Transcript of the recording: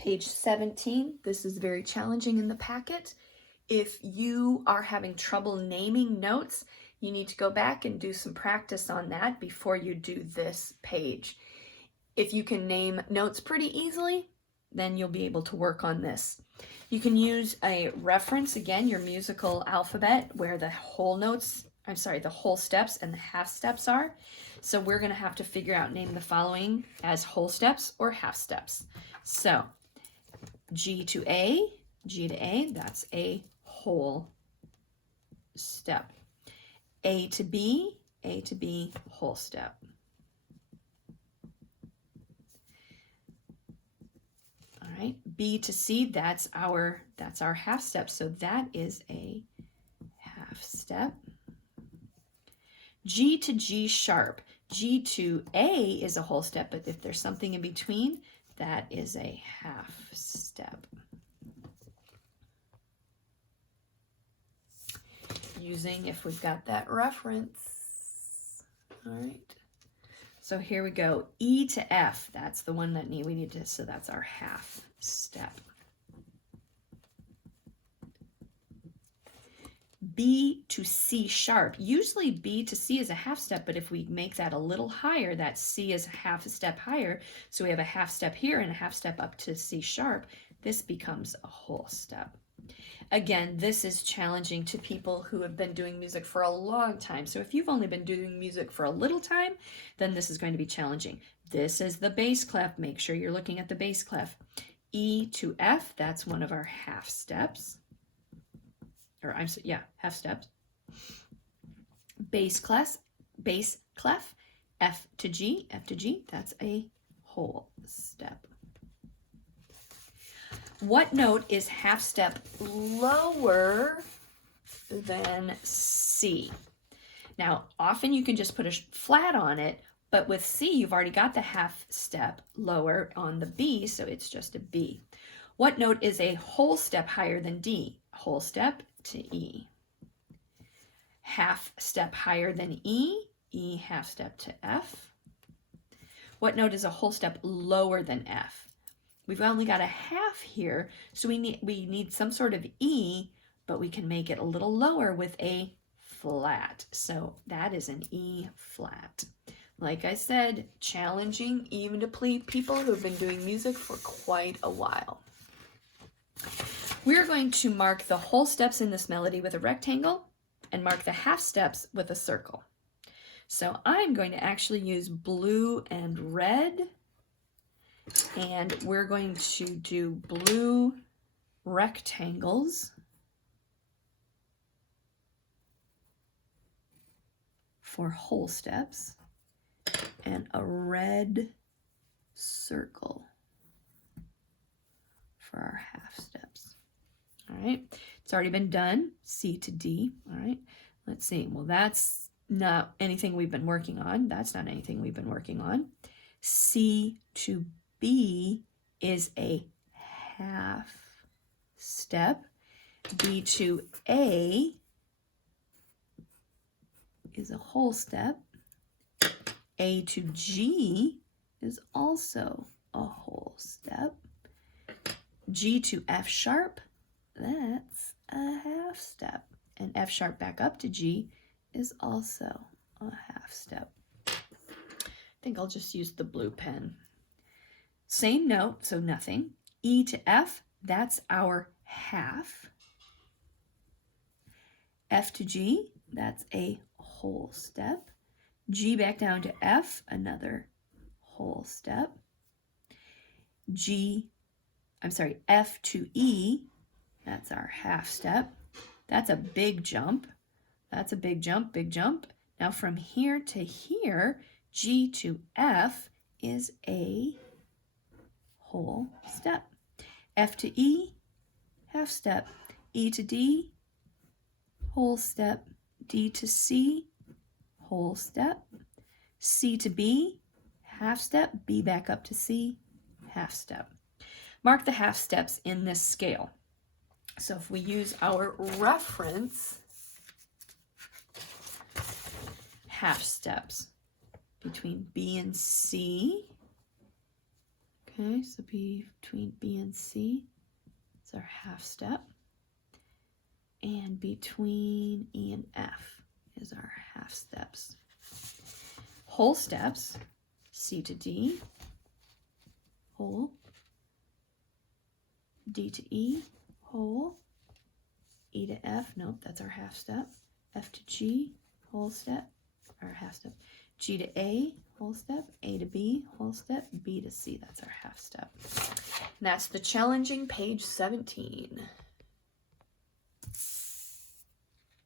Page 17, this is very challenging in the packet. If you are having trouble naming notes, you need to go back and do some practice on that before you do this page. If you can name notes pretty easily, then you'll be able to work on this. You can use a reference, again, your musical alphabet, where the whole notes, the whole steps and the half steps are. So we're going to have to figure out, name the following as whole steps or half steps. So G to A, that's a whole step. A to B, whole step. All right, B to C, that's our half step, so that is a half step. G to G sharp, G to A is a whole step, but if there's something in between, that is a half step. Using, if we've got that reference. All right. So here we go. E to F, that's the one that we need to, so that's our half step. B to C sharp. Usually B to C is a half step, but if we make that a little higher, that C is half a step higher, so we have a half step here and a half step up to C sharp, this becomes a whole step. Again, this is challenging to people who have been doing music for a long time. So if you've only been doing music for a little time, then this is going to be challenging. This is the bass clef. Make sure you're looking at the bass clef. E to F, that's one of our half steps. Half steps. Bass clef, F to G, that's a whole step. What note is half step lower than C? Now, often you can just put a flat on it, but with C, you've already got the half step lower on the B, so it's just a B. What note is a whole step higher than D? Whole step to E. Half step higher than E, half step to F. What note is a whole step lower than F? We've only got a half here, so we need some sort of E, but we can make it a little lower with a flat. So that is an E flat. Like I said, challenging even to people who have been doing music for quite a while. We're going to mark the whole steps in this melody with a rectangle and mark the half steps with a circle. So I'm going to actually use blue and red, and we're going to do blue rectangles for whole steps and a red circle for our half steps. All right, it's already been done, C to D. All right, let's see. Well, that's not anything we've been working on. That's not anything we've been working on. C to B is a half step. B to A is a whole step. A to G is also a whole step. G to F sharp, that's a half step. And F sharp back up to G is also a half step. I think I'll just use the blue pen. Same note, so nothing. E to F, that's our half. F to G, that's a whole step. G back down to F, another whole step. F to E, that's our half step. That's a big jump. That's a big jump, big jump. Now from here to here, G to F is a whole step. F to E, half step. E to D, whole step. D to C, whole step. C to B, half step. B back up to C, half step. Mark the half steps in this scale. So if we use our reference, half steps between B and C. Okay, so between B and C is our half step. And between E and F is our half steps. Whole steps, C to D, whole, D to E, whole, E to F, nope, that's our half step, F to G, whole step, our half step, G to A, whole step, A to B, whole step, B to C, that's our half step. And that's the challenging page 17.